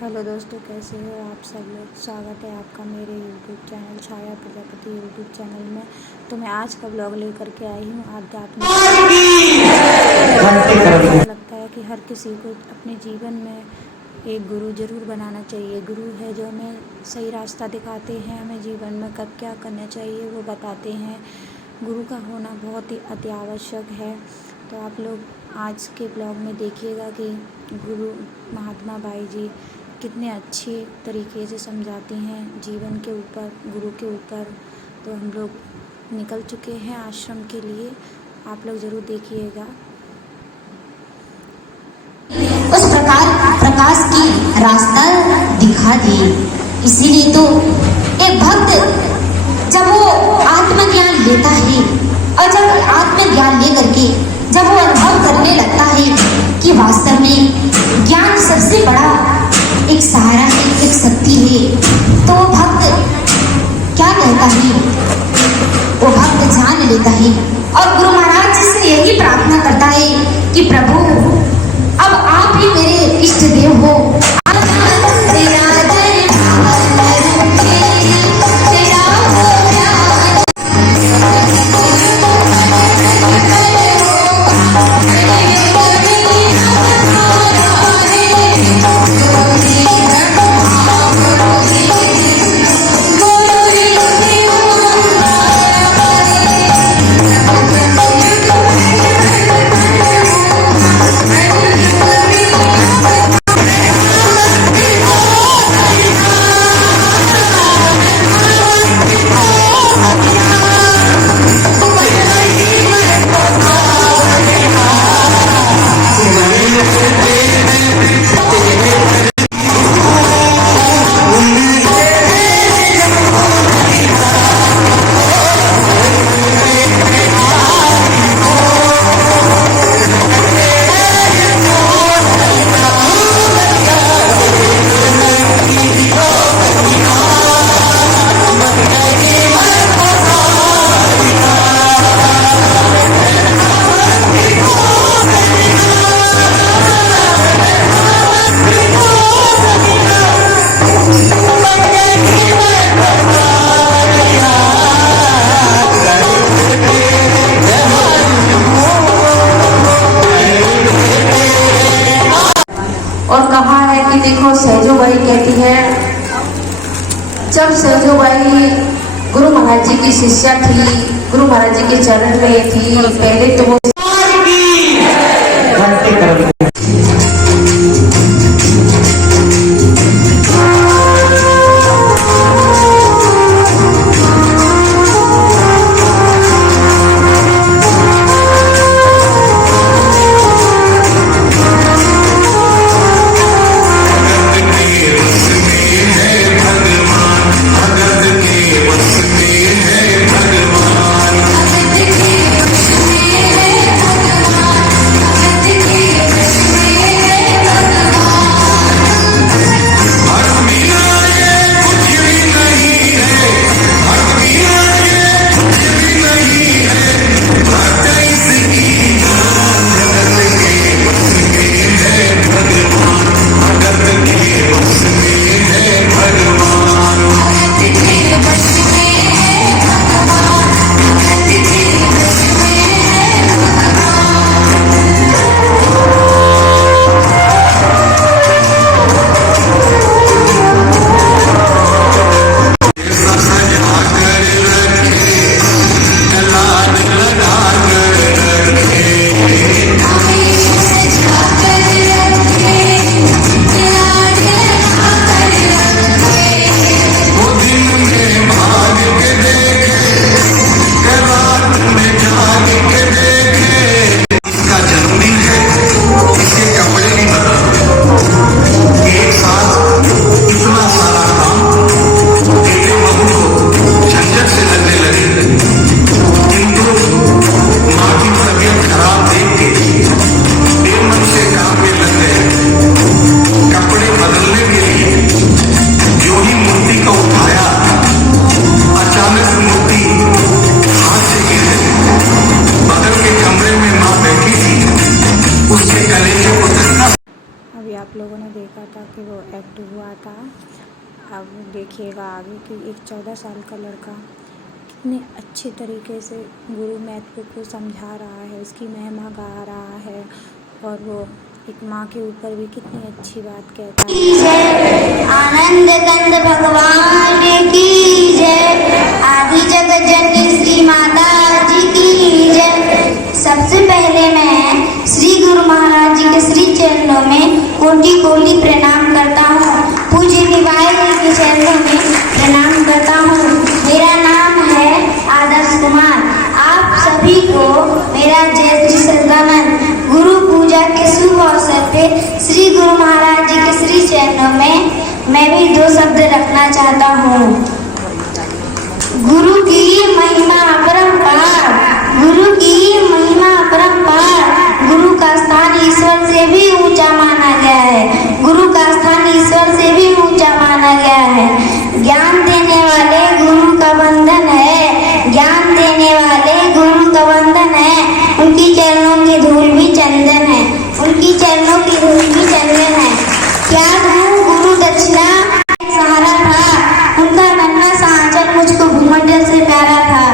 Hello दोस्तों, कैसे हो आप सब लोग। स्वागत है आपका मेरे यूट्यूब चैनल छाया प्रजापति यूट्यूब चैनल में। तो मैं आज का ब्लॉग लेकर के आई हूँ आध्यात्मिक। ऐसा लगता है कि हर किसी को अपने जीवन में एक गुरु ज़रूर बनाना चाहिए। गुरु है जो हमें सही रास्ता दिखाते हैं, हमें जीवन में कब क्या करना चाहिए वो बताते हैं। गुरु का होना बहुत ही अति आवश्यक है। तो आप लोग आज के ब्लॉग में देखिएगा कि गुरु महात्मा बाई जी कितने अच्छे तरीके से समझाती हैं जीवन के ऊपर, गुरु के ऊपर। तो हम लोग निकल चुके हैं आश्रम के लिए, आप लोग ज़रूर देखिएगा। उस प्रकार प्रकाश की रास्ता दिखा दी। इसीलिए तो एक भक्त जब वो आत्मज्ञान लेता है और जब आत्मज्ञान लेकर के जब वो अनुभव करने लगता है कि वास्तव में ज्ञान सबसे बड़ा एक सहारा है, एक शक्ति है, तो वो भक्त क्या कहता है, वो भक्त जान लेता है और गुरु महाराज जी से यही प्रार्थना करता है कि प्रभु अब आप ही मेरे इष्ट देव हो। और कहा है कि देखो सहजोबाई कहती है, जब सहजोबाई गुरु महाराज जी की शिष्या थी, गुरु महाराज जी के चरण में थी, पहले तो वो प्रोडक्ट हुआ था। अब देखिएगा आगे कि एक 14 साल का लड़का कितने अच्छे तरीके से गुरु महत्व को समझा रहा है, उसकी महिमा गा रहा है और वो एक माँ के ऊपर भी कितनी अच्छी बात कहता है। आनंद कंद भगवान की जय, आदि जगत जननी श्री माता जी की जय। सबसे पहले मैं श्री गुरु महाराज जी के श्री चरणों में कोटि कोटि प्रणाम करता हूँ। पूज्य निभाए के चरणों में प्रणाम करता हूँ। मेरा नाम है आदर्श कुमार। आप सभी को मेरा जय श्री सद्गुरु। गुरु पूजा के शुभ अवसर पे श्री गुरु महाराज जी के श्री चरणों में मैं भी 2 शब्द रखना चाहता हूँ। गुरु की महिमा अपरंपार, गुरु की महिमा अपरंपार। गुरु का स्थान ईश्वर से भी ऊंचा माना गया है। गुरु का स्थान ईश्वर से भी ऊंचा माना गया है। ज्ञान देने वाले गुरु का बंधन है, ज्ञान देने वाले गुरु का बंधन है। उनकी चरणों की धूल भी चंदन है, उनकी चरणों की धूल भी चंदन है। क्या दूं गुरु दक्षिणा सहारा था, उनका नन्हा सा आंचल मुझको भूमंडल से प्यारा था,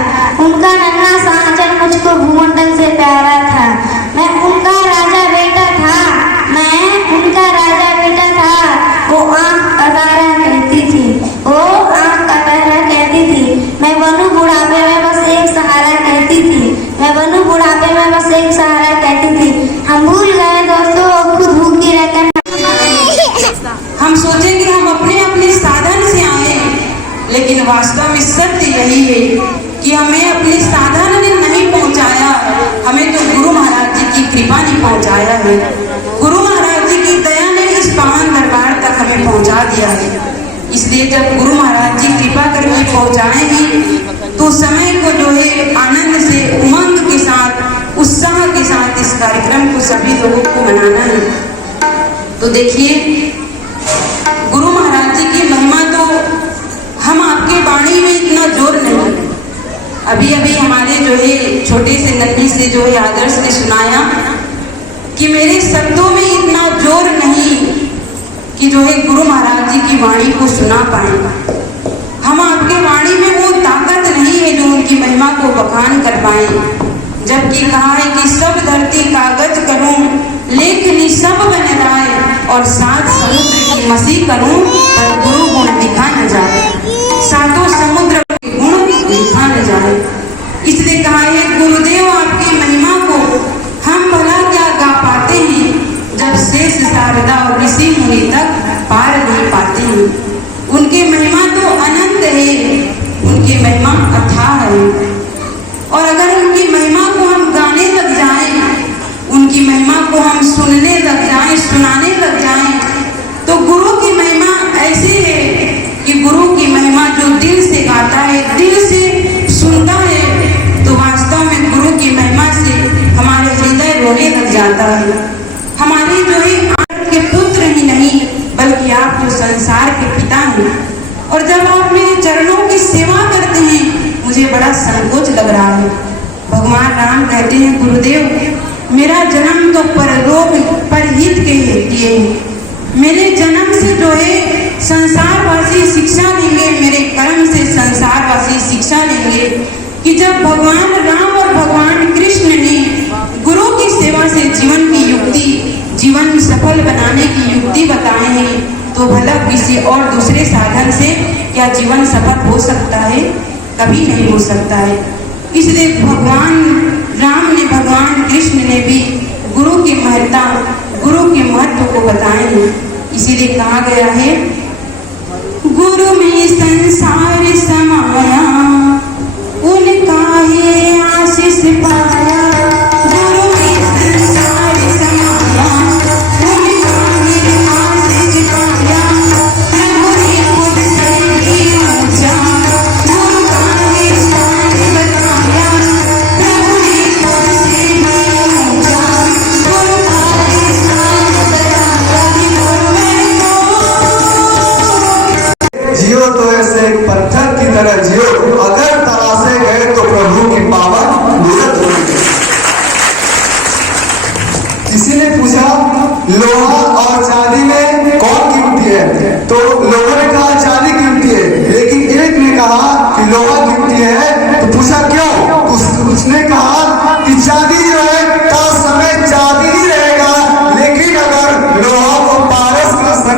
उनका नन्हा सा आंचल मुझको भूमंडल से प्यारा था। मैं उनका राजा बेटा था, मैं उनका राजा बेटा था। वो आँख का तारा कहती थी, वो आँख का तारा कहती थी। मैं बनूं बुढ़ापे में बस एक सहारा कहती थी, मैं बनूं बुढ़ापे में बस एक सहारा कहती थी। हम भूल गए दोस्तों खुद भूखी रहकर। हम सोचें कि हम अपने अपने साधन से आए, लेकिन वास्तव में सत्य यही है कि हमें अपने साधन ने नहीं पहुंचाया, हमें तो गुरु महाराज जी की कृपा ने पहुंचाया है। गुरु महाराज जी की दया ने इस पावन दरबार तक हमें पहुंचा दिया है। इसलिए जब गुरु महाराज जी कृपा करके पहुंचाएंगे तो समय को जो है आनंद से, उमंग के साथ, उत्साह के साथ इस कार्यक्रम को सभी लोगों को मनाना है। तो देखिए गुरु महाराज जी की महिमा तो हम आपके वाणी में इतना जोर नहीं। अभी अभी हमारे जो है छोटे से नन्ही से जो है आदर्श ने सुनाया कि मेरे शब्दों में इतना जोर नहीं कि जो है गुरु महाराज जी की वाणी को सुना पाए। हम आपके वाणी में वो ताकत नहीं है जो उनकी महिमा को बखान कर पाए। जबकि कहा है कि सब धरती कागज करूं, लेखनी सब बन जाए, और 7 समुद्र की मसी करूं, पर गुरु गुण दिखा न जाए। 7 समुद्र के गुण दिखा न जाए। इसलिए कहा है गुरुदेव आपकी महिमा को हम भला क्या गा पाते हैं, जब शेष शारदा और ऋषि मुनि तक पार नहीं पाते हैं। उनकी महिमा तो अनंत है, उनकी महिमा अथाह है। और अगर उनकी महिमा को हम गाने लग जाएं, उनकी महिमा को हम सुनने लग जाएं, सुनाने लग जाएं, तो गुरु की महिमा ऐसी है कि गुरु की महिमा जो दिल से गाता है, दिल से सुनता है, तो वास्तव में गुरु की महिमा से हमारे हृदय रोने लग जाता है। हमारे जो है आपके पुत्र ही नहीं, बल्कि आप जो संसार के पिता हैं। और जब आप मेरे चरणों की सेवा करते हैं, मुझे बड़ा संकोच लग रहा है। भगवान राम कहते हैं गुरुदेव मेरा जन्म तो परहित के लिए, मेरे जन्म से जो है संसारवासी शिक्षा लेंगे, मेरे कर्म से संसारवासी शिक्षा लेंगे कि जब भगवान राम और भगवान कृष्ण ने गुरु की सेवा से जीवन की युक्ति, जीवन सफल बनाने की युक्ति बताए हैं, तो भला किसी और दूसरे साधन से क्या जीवन सफल हो सकता है? कभी नहीं हो सकता है। इसलिए भगवान राम ने, भगवान कृष्ण ने भी गुरु की महत्ता, गुरु के महत्व को बताए हैं। इसीलिए कहा गया है गुरु में संसार समाया, उनका ही आशीष पाया। गुरु में संसार समाया, उनका ही आशीष पाया। प्रभु ने खुद से भी ऊंचा गुरु का ही स्थान बताया। प्रभु ने खुद से भी ऊंचा गुरु का ही स्थान बताया। जियो तो ऐसे पत्थर की तरह जियो, अगर तरासे गए तो प्रभु की पावन मूरत होगी। किसी ने पूछा लोहा और चांदी में कौन कीमती है?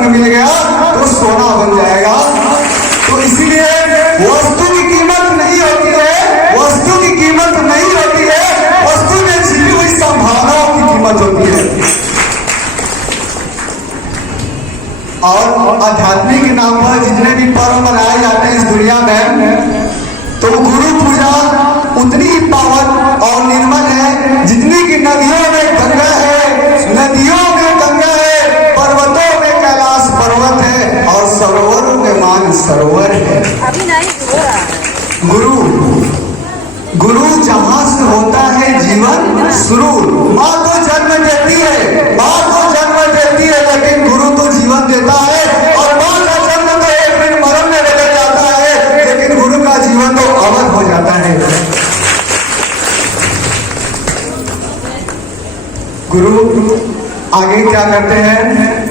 रंग मिल गया तो सोना बन जाएगा। तो इसीलिए वस्तु की कीमत नहीं होती है, वस्तु की कीमत नहीं होती है, वस्तु में छिपी हुई संभावनाओं की कीमत होती है। और आध्यात्मिक के नाम पर जितने भी पर्व मनाए जाते हैं इस दुनिया में, तो गुरु पूजा उतनी ही पावन और निर्मल है जितनी कि नदियों में गंगा है, नदियों में गंगा है, पर्वतों में कैलाश पर्वत है और सरोवरों में मान सरोवर है। अभी नहीं हो रहा है। गुरु जहां से होता है जीवन शुरू। माँ तो जन्म देती है, माँ तो जन्म देती है, लेकिन गुरु तो जीवन देता है। और माँ का जन्म तो एक दिन मरण में बदल जाता है, लेकिन गुरु का जीवन तो अमर हो जाता है। गुरु आगे क्या करते हैं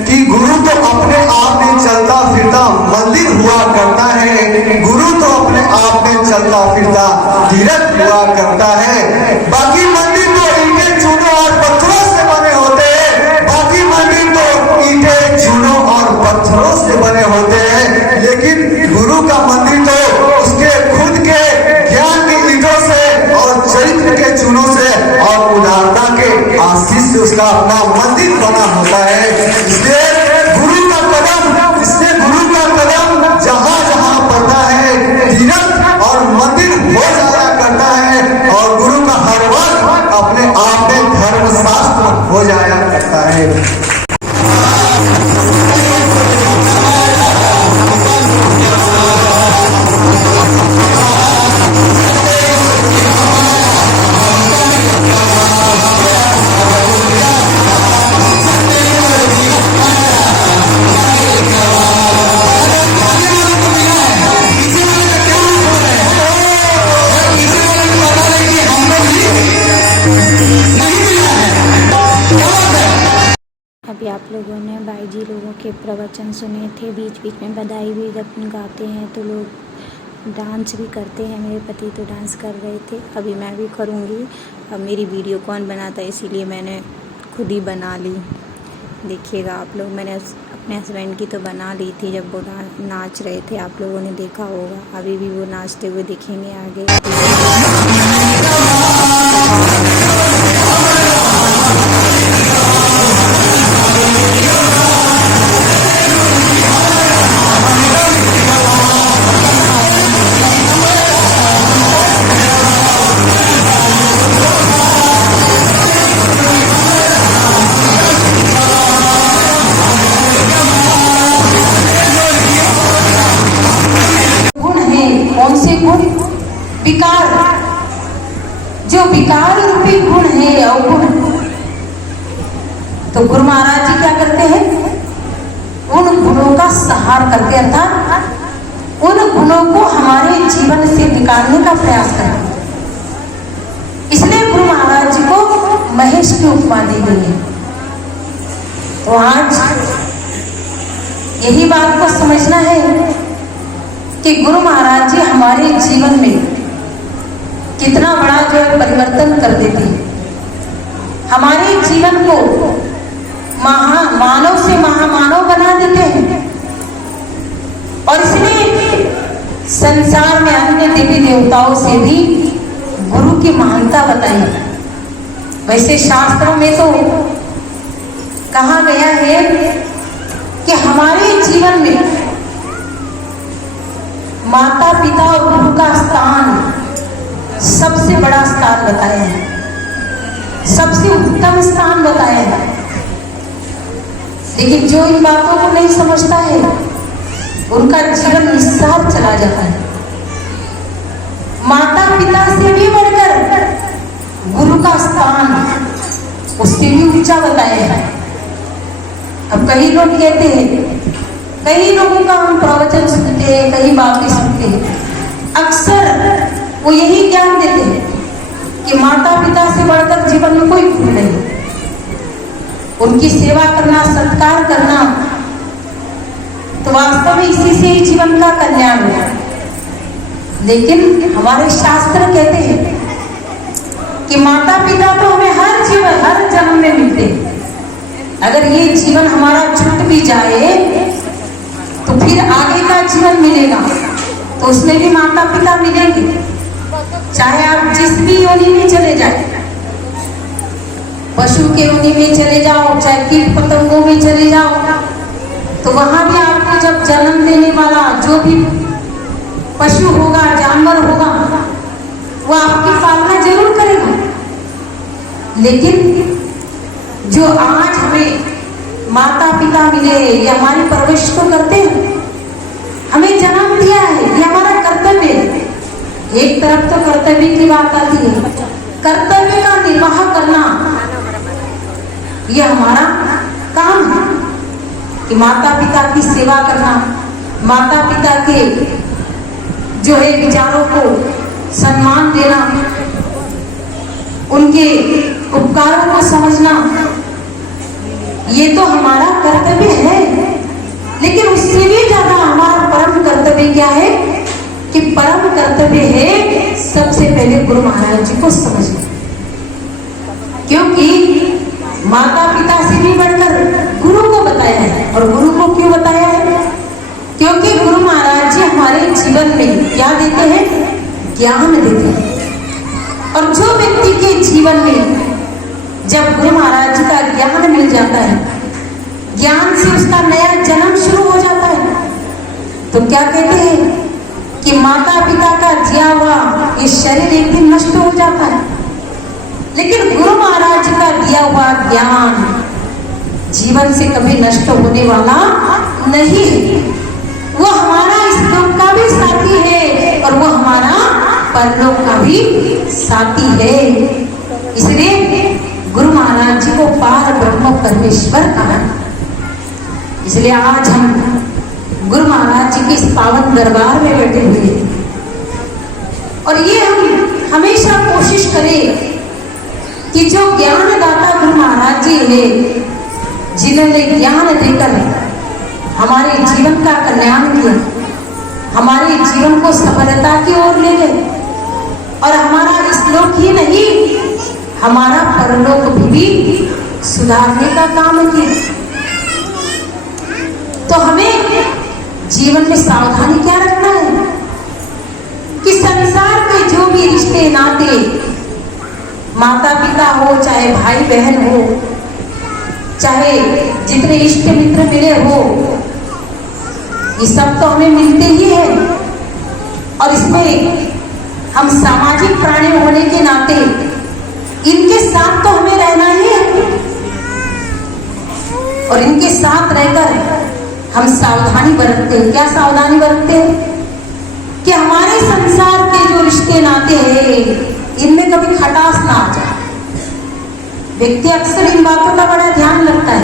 कि गुरु तो अपने आप में चलता फिरता मंदिर हुआ करता है, गुरु तो अपने आप में चलता फिरता तीर्थ हुआ करता है। बाकी मंदिर तो ईंटे चूनों और पत्थरों से बने होते हैं, बाकी मंदिर तो ईंटे चूनों और पत्थरों से बने होते हैं, लेकिन गुरु का मंदिर तो उसके खुद के ज्ञान की ईंटों से और चरित्र के चूनों से और उदारता के आशीष से उसका अपना मंदिर बना होता है। इसलिए गुरु का कदम, इसलिए गुरु का कदम जहां जहां पड़ता है तीर्थ और मंदिर हो जाया करता है, और गुरु का हर वक्त अपने आप में धर्मशास्त्र हो जाया करता है। अभी आप लोगों ने भाई जी लोगों के प्रवचन सुने थे, बीच बीच में बधाई भी जब गाते हैं तो लोग डांस भी करते हैं। मेरे पति तो डांस कर रहे थे, अभी मैं भी करूँगी। अब मेरी वीडियो कौन बनाता है, इसीलिए मैंने खुद ही बना ली। देखिएगा आप लोग, मैंने अपने हस्बैंड की तो बना ली थी जब वो नाच रहे थे, आप लोगों ने देखा होगा। अभी भी वो नाचते हुए दिखेंगे आगे। कौन से गुण? विकार, जो विकार रूपी गुण है अवगुण। तो गुरु महाराज जी क्या करते हैं? उन गुणों का संहार करते, अर्थात उन गुणों को हमारे जीवन से निकालने का प्रयास करते। इसलिए गुरु महाराज जी को महेश की उपमा दी गई है। तो आज यही बात को समझना है कि गुरु महाराज जी हमारे जीवन में कितना बड़ा जो है परिवर्तन कर देते हैं। हमारे जीवन को मानव से महामानव बना देते हैं। और इसलिए संसार में अन्य देवी देवताओं से भी गुरु की महानता बताई। वैसे शास्त्रों में तो कहा गया है कि हमारे जीवन में माता पिता और गुरु का स्थान सबसे बड़ा स्थान बताया है, सबसे उत्तम स्थान बताया है। लेकिन जो इन बातों को नहीं समझता है उनका जीवन निस्सार चला जाता है। माता पिता से भी बढ़कर गुरु का स्थान उससे भी ऊंचा बताया है। अब कई लोग कहते हैं, कई लोगों का हम प्रवचन सुनते हैं, कई बातें सुनते हैं, अक्सर वो यही ज्ञान देते हैं कि माता पिता से बढ़कर जीवन में कोई गुण नहीं। उनकी सेवा करना, सत्कार करना, तो वास्तव में इसी से ही जीवन का कल्याण हुआ। लेकिन हमारे शास्त्र कहते हैं कि माता पिता तो हमें हर जीवन, हर जन्म में मिलते हैं, अगर ये जीवन हमारा छूट भी जाए तो फिर आगे का जीवन मिलेगा, तो उसमें भी माता पिता मिलेंगे। चाहे आप जिस भी योनि में चले जाए, पशु के योनि में चले जाओ, चाहे कीट पतंगों में चले जाओ, तो वहां भी आपको जब जन्म देने वाला जो भी पशु होगा, जानवर होगा, वो आपकी पालना जरूर करेगा। लेकिन जो आज हमें माता पिता मिले, ये हमारी परवरिश तो करते हैं, हमें जन्म दिया है, ये हमारा कर्तव्य है। एक तरफ तो कर्तव्य की बात आती है, कर्तव्य का निर्वाह करना ये हमारा काम है कि माता पिता की सेवा करना, माता पिता के जो है विचारों को सम्मान देना, उनके उपकारों को समझना, ये तो हमारा कर्तव्य है। लेकिन उससे भी ज्यादा हमारा परम कर्तव्य क्या है कि परम कर्तव्य है सबसे पहले गुरु महाराज जी को समझना। क्योंकि माता पिता से भी बढ़कर गुरु को बताया है। और गुरु को क्यों बताया है? क्योंकि गुरु महाराज जी हमारे जीवन में क्या देते हैं? ज्ञान देते हैं। और जो व्यक्ति के जीवन में जब गुरु महाराज जी का ज्ञान मिल जाता है, ज्ञान से उसका नया जन्म शुरू हो जाता है, तो क्या कहते हैं कि माता पिता का जिया हुआ ये शरीर एक दिन नष्ट हो जाता है, लेकिन गुरु महाराज जी का दिया हुआ ज्ञान जीवन से कभी नष्ट होने वाला नहीं है। वो हमारा इस लोक का भी साथी है और वो हमारा परलोक का भी साथी है। इसलिए गुरु महाराज जी को पार ब्रह्म परमेश्वर कहा। इसलिए आज हम गुरु महाराज जी के इस पावन दरबार में बैठे हुए हैं और ये हम हमेशा कोशिश करें कि जो ज्ञानदाता गुरु महाराज जी है, जिन्होंने ज्ञान देकर हमारे जीवन का कल्याण किया, हमारे जीवन को सफलता की ओर ले गए और हमारा इस लोक ही नहीं हमारा परलोक भी सुधारने का काम किया, तो हमें जीवन में सावधानी क्या रखना है कि संसार के जो भी रिश्ते नाते, माता पिता हो, चाहे भाई बहन हो, चाहे जितने इष्ट मित्र मिले हो, ये सब तो हमें मिलते ही है। और इसमें हम सामाजिक प्राणी होने के नाते इनके साथ तो हमें रहना ही है और इनके साथ रहकर हम सावधानी बरतते हैं। क्या सावधानी बरतते हैं कि हमारे संसार के जो रिश्ते नाते हैं इनमें कभी खटास ना आ जाए। व्यक्ति अक्सर इन बातों का बड़ा ध्यान रखता है।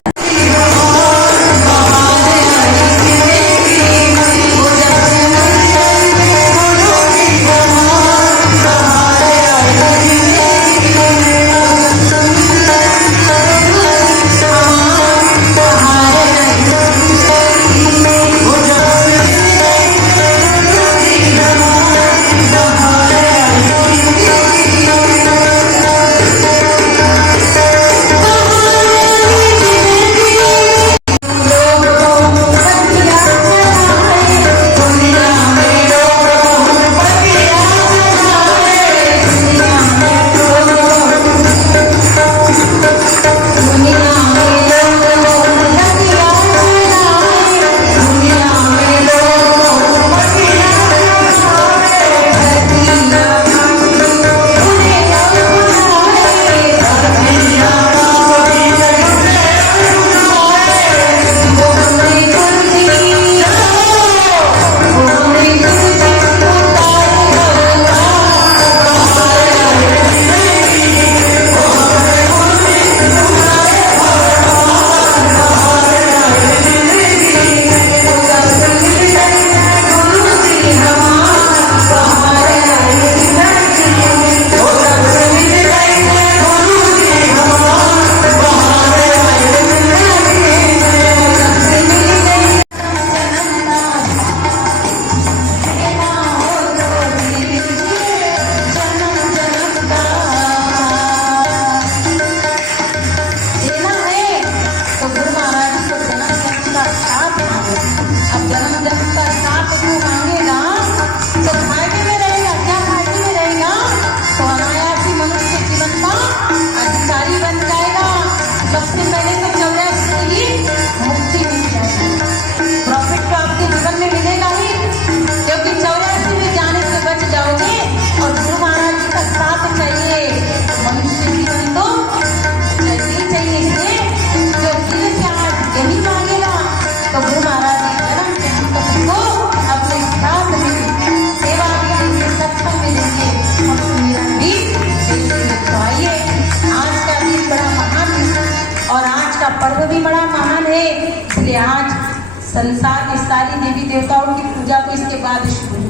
संसार के सारी देवी देवताओं की पूजा को इसके बाद शुरू।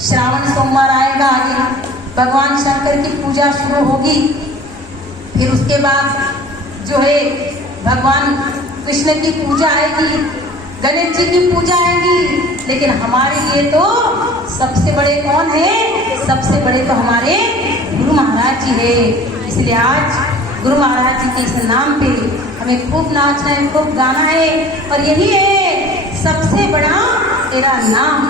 श्रावण सोमवार आएगा, आगे भगवान शंकर की पूजा शुरू होगी। फिर उसके बाद जो है भगवान कृष्ण की पूजा आएगी, गणेश जी की पूजा आएगी। लेकिन हमारे लिए तो सबसे बड़े कौन है? सबसे बड़े तो हमारे गुरु महाराज जी है। इसलिए आज गुरु महाराज जी के इस नाम पे हमें खूब नाचना है, खूब गाना है। और यही है सबसे बड़ा तेरा नाम।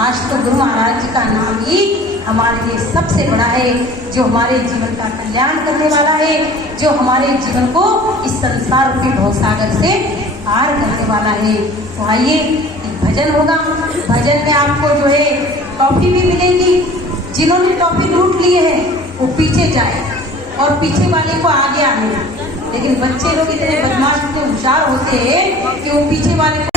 आज तो गुरु महाराज जी का नाम ही हमारे लिए सबसे बड़ा है, जो हमारे जीवन का कल्याण करने वाला है, जो हमारे जीवन को इस संसार रूपी भवसागर से पार करने वाला है। तो आइए एक भजन होगा, भजन में आपको जो है टॉफी भी मिलेगी। जिन्होंने टॉफी लूट लिए हैं वो पीछे जाए और पीछे वाले को आगे आने। लेकिन बच्चे लोग इतने बदमाश, इतने होशियार होते हैं कि वो पीछे वाले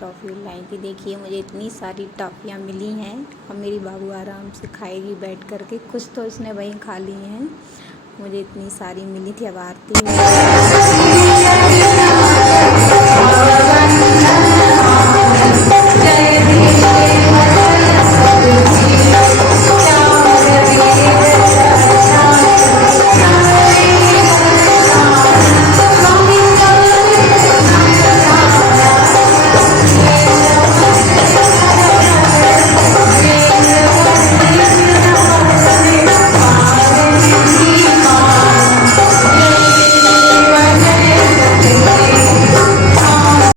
टॉफ़ी लाई थी। देखिए मुझे इतनी सारी टॉफ़ियाँ मिली हैं। अब मेरी बाबू आराम से खाएगी बैठ कर के। कुछ तो इसने वहीं खा ली हैं। मुझे इतनी सारी मिली थी। अब आरती